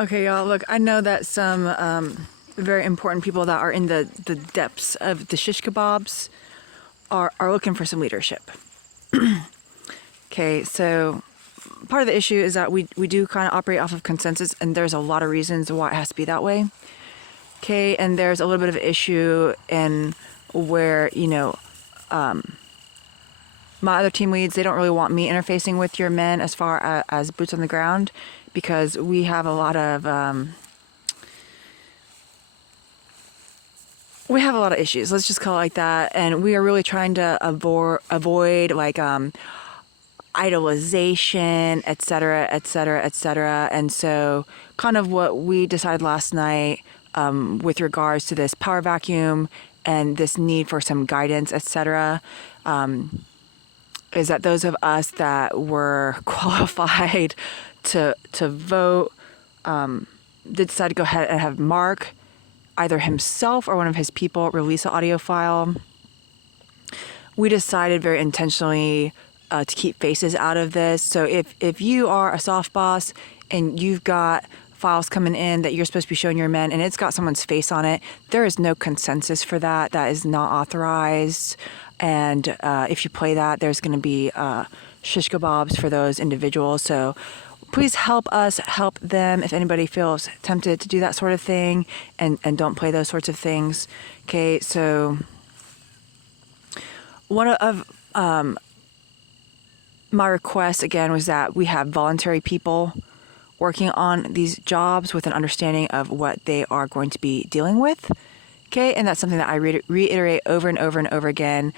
Okay, y'all, look, I know that some very important people that are in the depths of the shish kebabs are looking for some leadership. Okay, so part of the issue is that we do kind of operate off of consensus, and there's a lot of reasons why it has to be that way. Okay, and there's a little bit of issue in where, my other team leads, they don't really want me interfacing with your men as far as boots on the ground, because we have a lot of issues. Let's just call it like that, and we are really trying to avoid like idolization, etc., etc., etc. And so, kind of what we decided last night with regards to this power vacuum and this need for some guidance, etc. Is that those of us that were qualified to vote did decide to go ahead and have Mark, either himself or one of his people, release the audio file. We decided very intentionally to keep faces out of this. So if you are a soft boss and you've got files coming in that you're supposed to be showing your men and it's got someone's face on it, there is no consensus for that. That is not authorized. And if you play that, there's going to be shish kebabs for those individuals. So please help us help them if anybody feels tempted to do that sort of thing, and don't play those sorts of things. Okay, so one of my requests, again, was that we have voluntary people working on these jobs with an understanding of what they are going to be dealing with. Okay, and that's something that I reiterate over and over and over again.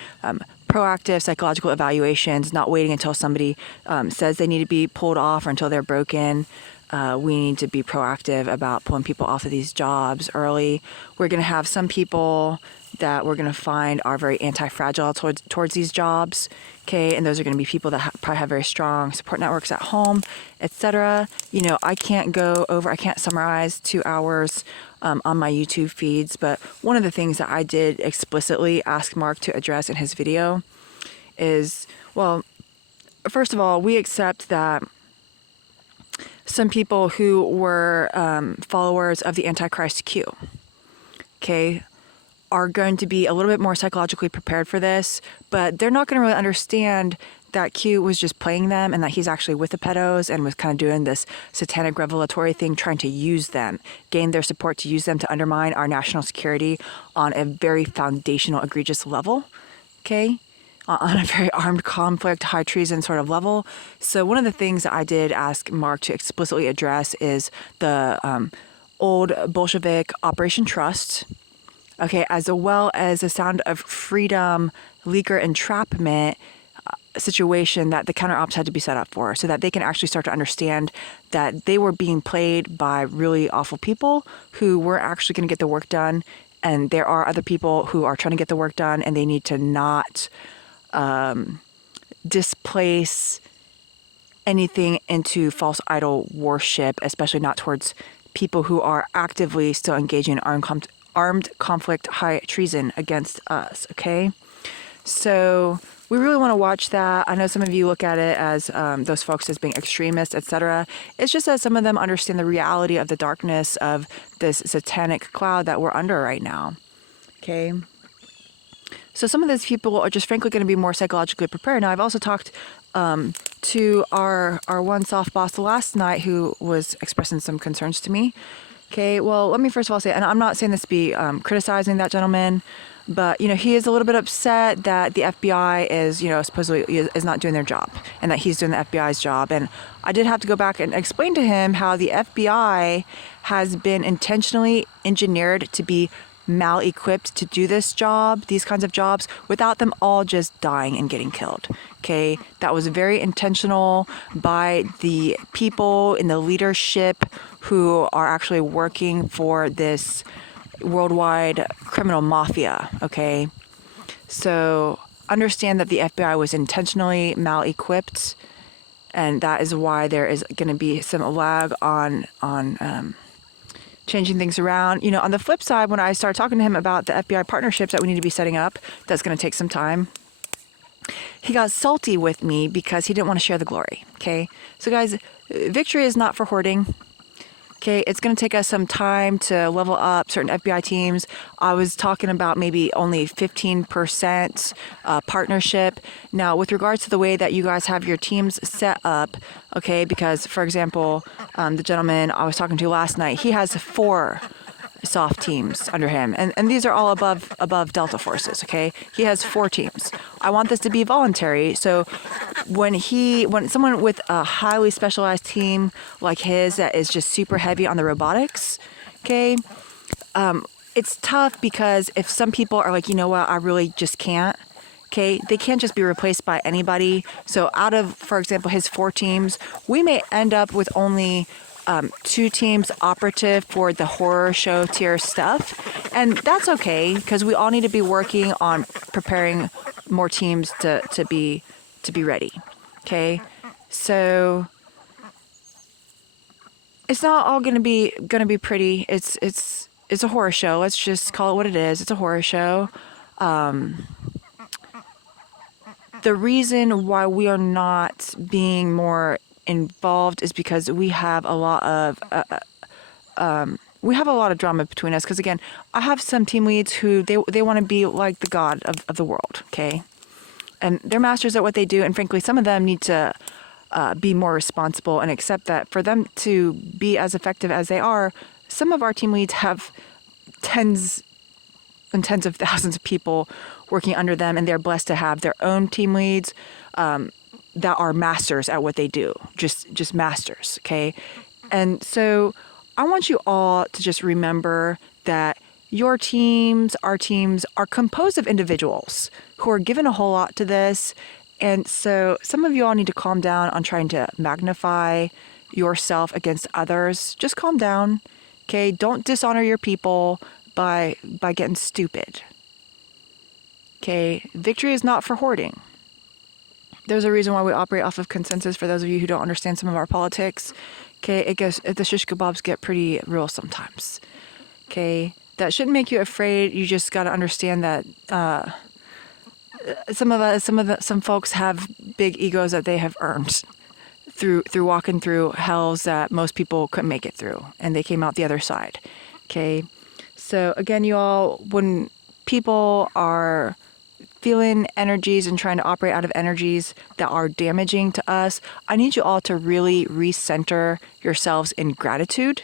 Proactive psychological evaluations, not waiting until somebody says they need to be pulled off or until they're broken. We need to be proactive about pulling people off of these jobs early. We're going to have some people that we're going to find are very anti-fragile towards these jobs. Okay, and those are going to be people that probably have very strong support networks at home, etc. I can't summarize 2 hours on my YouTube feeds, but one of the things that I did explicitly ask Mark to address in his video is, well, first of all, we accept that some people who were followers of the Antichrist Q, okay, are going to be a little bit more psychologically prepared for this, but they're not going to really understand that Q was just playing them and that he's actually with the pedos and was kind of doing this satanic revelatory thing, trying to use them, gain their support to use them to undermine our national security on a very foundational, egregious level, okay? On a very armed conflict, high treason sort of level. So one of the things that I did ask Mark to explicitly address is the old Bolshevik Operation Trust, okay, as well as the Sound of Freedom leaker entrapment situation that the counter ops had to be set up for, so that they can actually start to understand that they were being played by really awful people who weren't actually going to get the work done, and there are other people who are trying to get the work done, and they need to not displace anything into false idol worship, especially not towards people who are actively still engaging in armed conflict, high treason against us, okay? So we really want to watch that. I know some of you look at it as those folks as being extremists, etc. It's just that some of them understand the reality of the darkness of this satanic cloud that we're under right now, okay? So some of those people are just frankly going to be more psychologically prepared. Now, I've also talked to our one soft boss last night who was expressing some concerns to me. Okay, well, let me first of all say, and I'm not saying this to be criticizing that gentleman, but, he is a little bit upset that the FBI is, supposedly is not doing their job, and that he's doing the FBI's job. And I did have to go back and explain to him how the FBI has been intentionally engineered to be mal-equipped to do this job, these kinds of jobs, without them all just dying and getting killed. Okay, that was very intentional by the people in the leadership who are actually working for this worldwide criminal mafia, okay? So understand that the FBI was intentionally mal-equipped, and that is why there is going to be some lag on changing things around. On the flip side, when I started talking to him about the FBI partnerships that we need to be setting up, that's going to take some time, he got salty with me because he didn't want to share the glory, okay? So guys, victory is not for hoarding. Okay, it's going to take us some time to level up certain FBI teams. I was talking about maybe only 15% partnership. Now, with regards to the way that you guys have your teams set up, okay, because for example, the gentleman I was talking to last night, he has 4 soft teams under him, and these are all above Delta forces. Okay, he has 4 teams. I want this to be voluntary, so when someone with a highly specialized team like his that is just super heavy on the robotics, okay, it's tough because if some people are like, you know what, I really just can't. Okay, they can't just be replaced by anybody. So out of, for example, his 4 teams, we may end up with only 2 teams operative for the horror show tier stuff. And that's okay, because we all need to be working on preparing more teams to be ready. Okay, so it's not all gonna be pretty. It's a horror show. Let's just call it what it is. It's a horror show. The reason why we are not being more involved is because we have a lot of drama between us. Because again, I have some team leads who they want to be like the god of the world. Okay, and they're masters at what they do, and frankly, some of them need to be more responsible and accept that for them to be as effective as they are, some of our team leads have tens and tens of thousands of people working under them, and they're blessed to have their own team leads that are masters at what they do, just masters, okay? And so I want you all to just remember that your teams, our teams, are composed of individuals who are given a whole lot to this. And so some of you all need to calm down on trying to magnify yourself against others. Just calm down, okay? Don't dishonor your people by getting stupid. Okay, victory is not for hoarding. There's a reason why we operate off of consensus. For those of you who don't understand some of our politics, okay, the shish kebabs get pretty real sometimes. Okay, that shouldn't make you afraid. You just got to understand that some folks have big egos that they have earned through walking through hells that most people couldn't make it through, and they came out the other side. Okay, so again, you all, when people are feeling energies and trying to operate out of energies that are damaging to us, I need you all to really recenter yourselves in gratitude.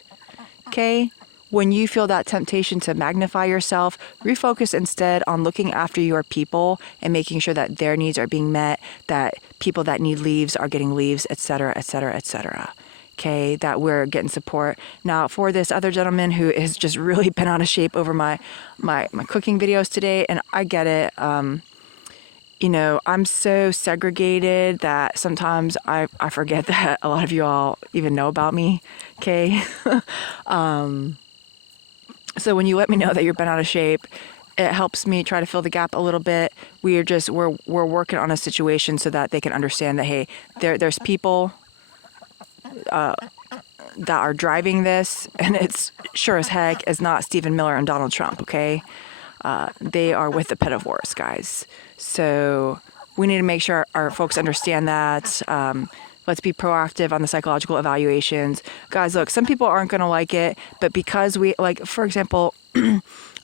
Okay? When you feel that temptation to magnify yourself, refocus instead on looking after your people and making sure that their needs are being met, that people that need leaves are getting leaves, etc., etc., etc. Okay, that we're getting support. Now, for this other gentleman who has just really been out of shape over my cooking videos today, and I get it. You know, I'm so segregated that sometimes I forget that a lot of you all even know about me. Okay, so when you let me know that you've been out of shape, it helps me try to fill the gap a little bit. We're working on a situation so that they can understand that, hey, there's people that are driving this, and it's sure as heck is not Stephen Miller and Donald Trump, okay? They are with the pedivores, guys. So we need to make sure our folks understand that. Let's be proactive on the psychological evaluations. Guys, look, some people aren't going to like it, but because we, like, for example,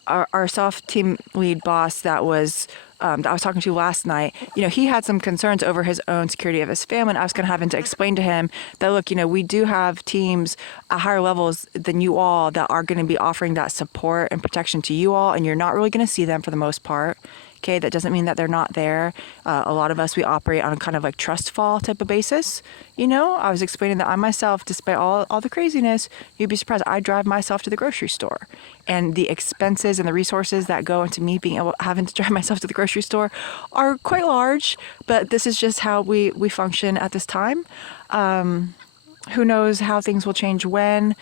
our soft team lead boss that I was talking to last night, you know, he had some concerns over his own security of his family. And I was going to have him to explain to him that, look, you know, we do have teams at higher levels than you all that are going to be offering that support and protection to you all, and you're not really going to see them for the most part. Okay, that doesn't mean that they're not there. A lot of us, we operate on a kind of like trust fall type of basis. You know, I was explaining that I myself, despite all the craziness, you'd be surprised, I drive myself to the grocery store. And the expenses and the resources that go into me having to drive myself to the grocery store are quite large, but this is just how we function at this time. Who knows how things will change when.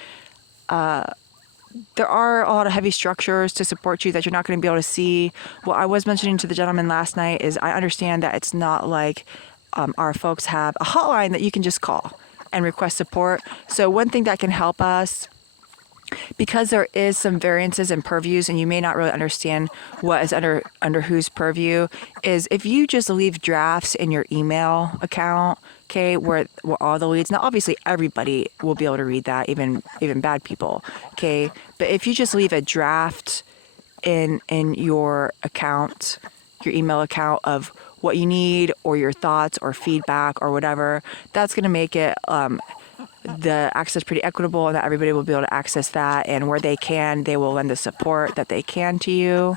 There are a lot of heavy structures to support you that you're not going to be able to see. What I was mentioning to the gentleman last night is I understand that it's not like our folks have a hotline that you can just call and request support. So one thing that can help us because there is some variances in purviews and you may not really understand what is under whose purview, is if you just leave drafts in your email account, okay, where all the leads, now obviously everybody will be able to read that, even bad people, okay, but if you just leave a draft in your account, your email account, of what you need or your thoughts or feedback or whatever, that's going to make it the access pretty equitable, and that everybody will be able to access that, and where they can, they will lend the support that they can to you,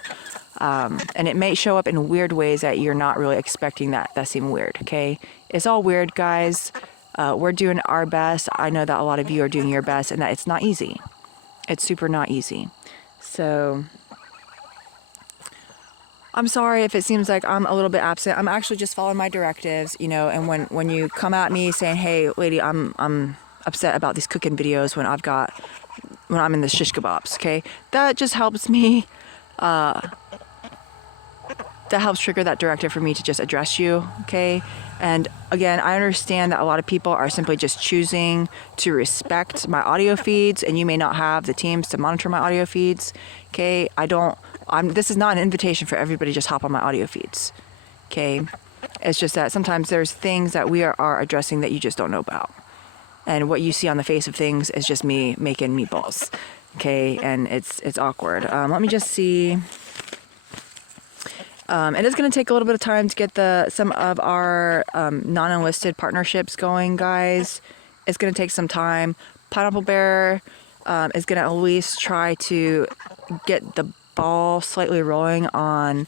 and it may show up in weird ways that you're not really expecting that seem weird, okay? It's all weird, guys. We're doing our best. I know that a lot of you are doing your best, and that it's not easy. It's super not easy. So I'm sorry if it seems like I'm a little bit absent. I'm actually just following my directives, you know, and when you come at me saying, hey, lady, I'm upset about these cooking videos when I'm in the shish kebabs, okay? That just helps me, that helps trigger that directive for me to just address you, okay? And again, I understand that a lot of people are simply just choosing to respect my audio feeds, and you may not have the teams to monitor my audio feeds, okay? This is not an invitation for everybody to just hop on my audio feeds, okay? It's just that sometimes there's things that we are addressing that you just don't know about. And what you see on the face of things is just me making meatballs, okay? And it's awkward. Let me just see. It is going to take a little bit of time to get some of our non-enlisted partnerships going, guys. It's going to take some time. Pineapple Bear is going to at least try to get the ball slightly rolling on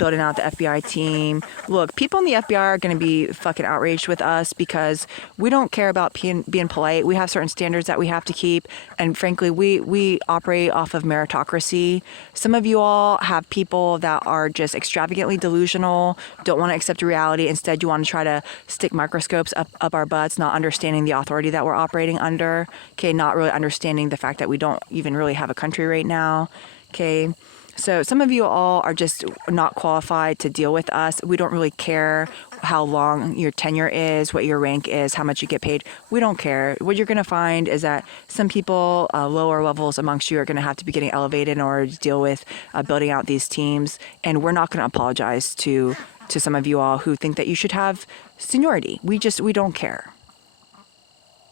building out the FBI team. Look, people in the FBI are going to be fucking outraged with us because we don't care about being polite. We have certain standards that we have to keep, and frankly, we operate off of meritocracy. Some of you all have people that are just extravagantly delusional, don't want to accept reality. Instead, you want to try to stick microscopes up our butts, not understanding the authority that we're operating under, okay, not really understanding the fact that we don't even really have a country right now, okay. So some of you all are just not qualified to deal with us. We don't really care how long your tenure is, what your rank is, how much you get paid. We don't care. What you're going to find is that some people, lower levels amongst you, are going to have to be getting elevated in order to deal with building out these teams. And we're not going to apologize to some of you all who think that you should have seniority. We don't care.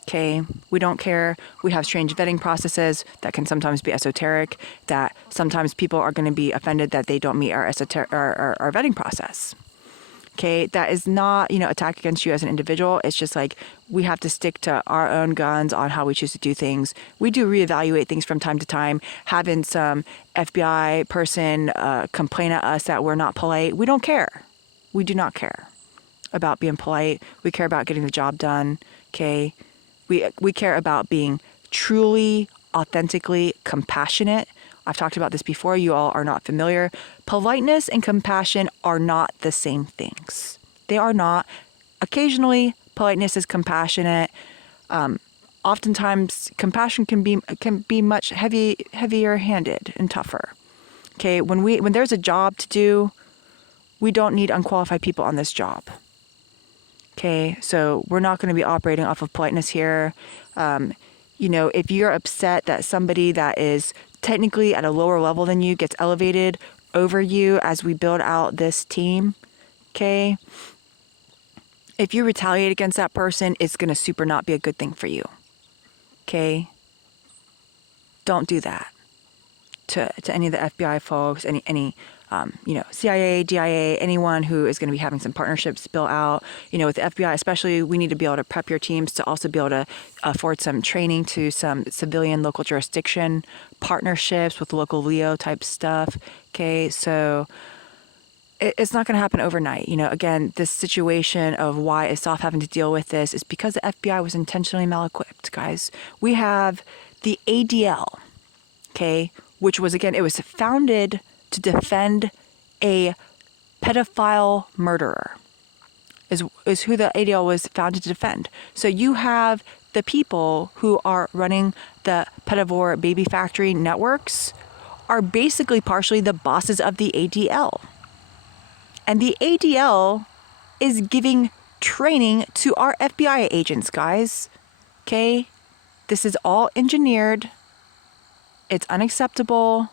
Okay, we don't care. We have strange vetting processes that can sometimes be esoteric, that sometimes people are going to be offended that they don't meet our vetting process. Okay, that is not, attack against you as an individual. It's just like we have to stick to our own guns on how we choose to do things. We do reevaluate things from time to time. Having some FBI person complain at us that we're not polite, we don't care. We do not care about being polite. We care about getting the job done. Okay. We care about being truly, authentically compassionate. I've talked about this before. You all are not familiar. Politeness and compassion are not the same things. They are not. Occasionally, politeness is compassionate. Oftentimes, compassion can be much heavier-handed and tougher. Okay, when there's a job to do, we don't need unqualified people on this job. Okay, so we're not going to be operating off of politeness here. If you're upset that somebody that is technically at a lower level than you gets elevated over you as we build out this team, okay, if you retaliate against that person, it's going to super not be a good thing for you. Okay, don't do that to any of the FBI folks, any CIA, DIA, anyone who is going to be having some partnerships built out, with the FBI especially. We need to be able to prep your teams to also be able to afford some training to some civilian local jurisdiction partnerships with local LEO type stuff. Okay, so it's not going to happen overnight. Again, this situation of why is SOF having to deal with this is because the FBI was intentionally mal-equipped, guys. We have the ADL, okay, which was, again, it was founded to defend a pedophile murderer, is who the ADL was founded to defend. So you have the people who are running the pedivore baby factory networks are basically partially the bosses of the ADL. And the ADL is giving training to our FBI agents, guys. Okay? This is all engineered. It's unacceptable.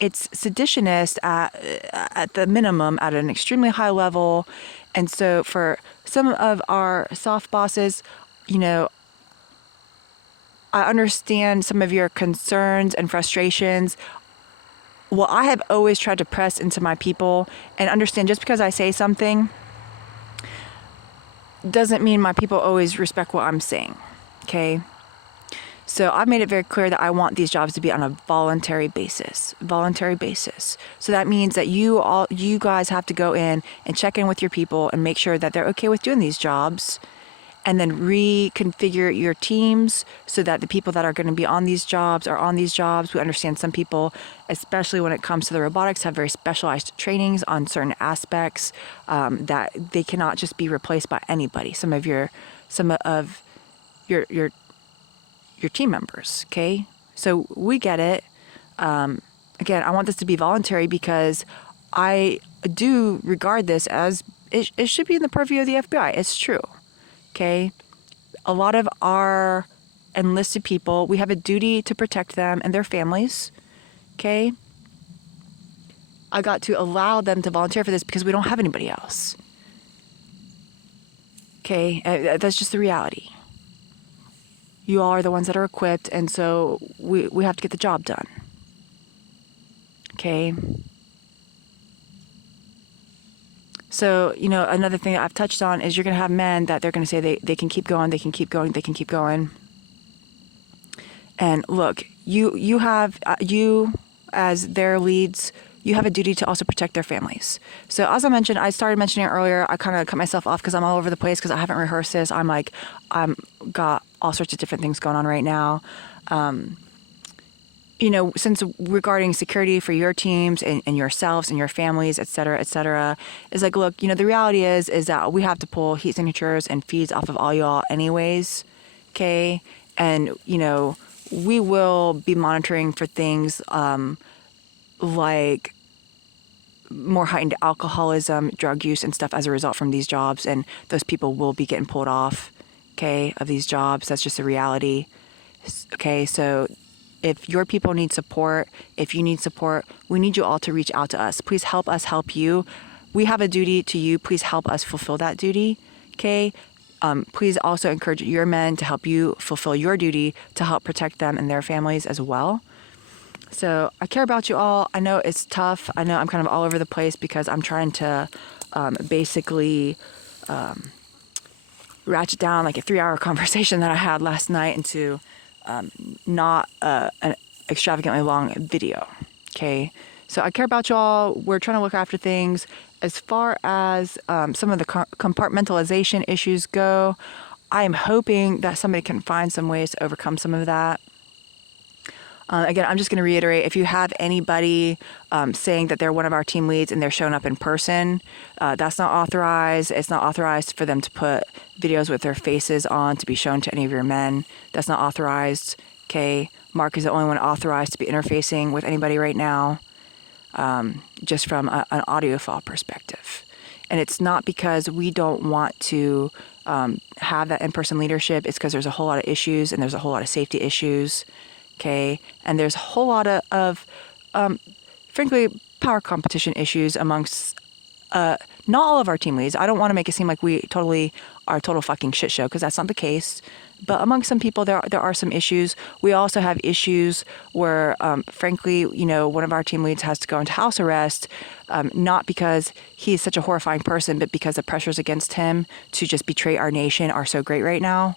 It's seditionist at the minimum, at an extremely high level. And so for some of our soft bosses, you know, I understand some of your concerns and frustrations. Well, I have always tried to press into my people and understand just because I say something doesn't mean my people always respect what I'm saying. Okay. So I've made it very clear that I want these jobs to be on a voluntary basis. So that means that you guys have to go in and check in with your people and make sure that they're okay with doing these jobs, and then reconfigure your teams so that the people that are going to be on these jobs are on these jobs. We understand some people, especially when it comes to the robotics, have very specialized trainings on certain aspects that they cannot just be replaced by anybody. Some of your team members. Okay, so we get it. Again, I want this to be voluntary because I do regard this as it should be in the purview of the FBI. It's true. Okay, a lot of our enlisted people, we have a duty to protect them and their families. Okay, I got to allow them to volunteer for this because we don't have anybody else. Okay, that's just the reality. You all are the ones that are equipped, and so we have to get the job done. Okay. So, you know, another thing that I've touched on is you're going to have men that they're going to say they can keep going, they can keep going, they can keep going. And look, you have, you as their leads, you have a duty to also protect their families. So as I mentioned, I started mentioning it earlier, I kind of cut myself off because I'm all over the place because I haven't rehearsed this. I'm got all sorts of different things going on right now. You know, since regarding security for your teams and yourselves and your families, et cetera, is like, look, you know, the reality is that we have to pull heat signatures and feeds off of all y'all anyways, okay? And, you know, we will be monitoring for things like more heightened alcoholism, drug use and stuff as a result from these jobs, and those people will be getting pulled off, okay, of these jobs. That's just the reality, okay? So if your people need support, if you need support, we need you all to reach out to us. Please help us help you. We have a duty to you. Please help us fulfill that duty, okay? Please also encourage your men to help you fulfill your duty to help protect them and their families as well. So I care about you all. I know it's tough. I know I'm kind of all over the place because I'm trying to basically ratchet down like a 3-hour conversation that I had last night into not an extravagantly long video. Okay, so I care about y'all. We're trying to look after things. As far as some of the compartmentalization issues go, I am hoping that somebody can find some ways to overcome some of that. Again, I'm just going to reiterate, if you have anybody saying that they're one of our team leads and they're showing up in person, that's not authorized. It's not authorized for them to put videos with their faces on to be shown to any of your men. That's not authorized. Okay, Mark is the only one authorized to be interfacing with anybody right now, just from an audiophile perspective. And it's not because we don't want to have that in-person leadership. It's because there's a whole lot of issues and there's a whole lot of safety issues. Okay, and there's a whole lot of frankly, power competition issues amongst not all of our team leads. I don't want to make it seem like we totally are a total fucking shit show, because that's not the case. But among some people, there are some issues. We also have issues where, frankly, you know, one of our team leads has to go into house arrest, not because he's such a horrifying person, but because the pressures against him to just betray our nation are so great right now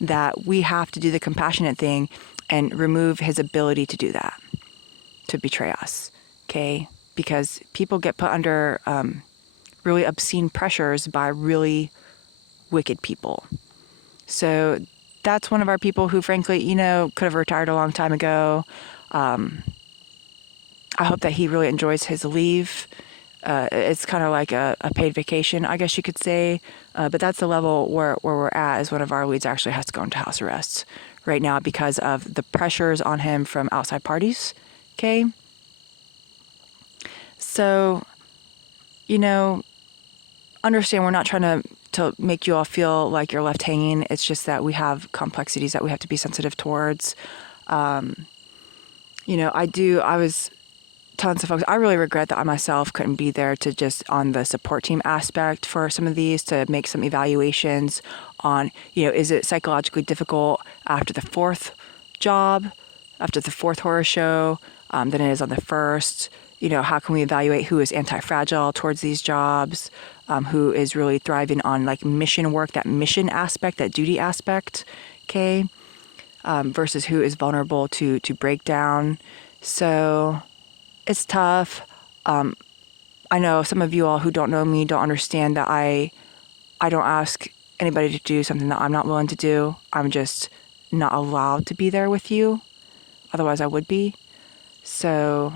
that we have to do the compassionate thing and remove his ability to do that, to betray us, okay? Because people get put under really obscene pressures by really wicked people. So that's one of our people who, frankly, you know, could have retired a long time ago. I hope that he really enjoys his leave. It's kind of like a paid vacation, I guess you could say. But that's the level where we're at, is one of our leads actually has to go into house arrest right now because of the pressures on him from outside parties, okay? So, you know, understand we're not trying to make you all feel like you're left hanging. It's just that we have complexities that we have to be sensitive towards. I was telling some folks, I really regret that I myself couldn't be there to just on the support team aspect for some of these to make some evaluations on, is it psychologically difficult after the fourth job, after the fourth horror show, than it is on the first? How can we evaluate who is anti-fragile towards these jobs, who is really thriving on like mission work, that mission aspect, that duty aspect, okay, versus who is vulnerable to breakdown. So it's tough. I know some of you all who don't know me don't understand that I don't ask anybody to do something that I'm not willing to do. I'm just not allowed to be there with you. Otherwise, I would be. So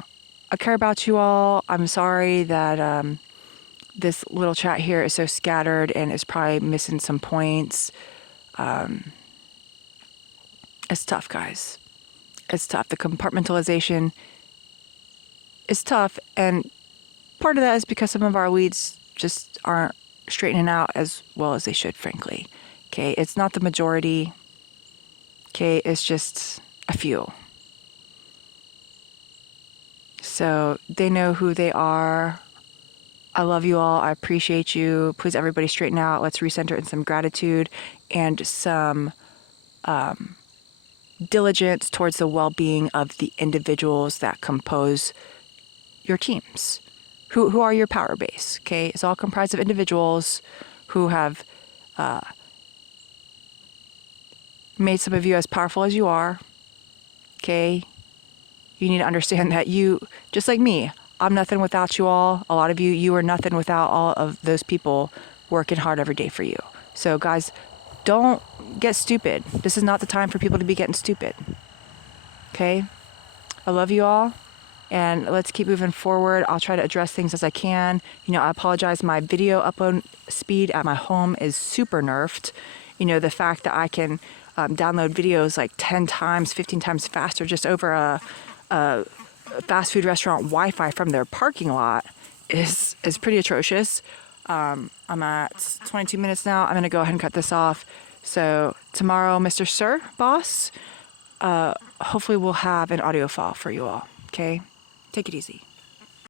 I care about you all. I'm sorry that this little chat here is so scattered and is probably missing some points. It's tough, guys. It's tough. The compartmentalization is tough, and part of that is because some of our leads just aren't straightening out as well as they should, frankly. Okay, it's not the majority. Okay, it's just a few. So they know who they are. I love you all. I appreciate you. Please, everybody, straighten out. Let's recenter in some gratitude and some diligence towards the well-being of the individuals that compose your teams. Who are your power base? Okay, it's all comprised of individuals who have made some of you as powerful as you are. Okay, you need to understand that you, just like me, I'm nothing without you all. A lot of you are nothing without all of those people working hard every day for you. So guys, don't get stupid. This is not the time for people to be getting stupid. Okay? I love you all. And let's keep moving forward. I'll try to address things as I can. I apologize. My video upload speed at my home is super nerfed. The fact that I can download videos like 10 times, 15 times faster just over a fast food restaurant Wi-Fi from their parking lot is pretty atrocious. I'm at 22 minutes now. I'm going to go ahead and cut this off. So tomorrow, Mr. Sir, boss, hopefully we'll have an audio file for you all. Okay? Take it easy.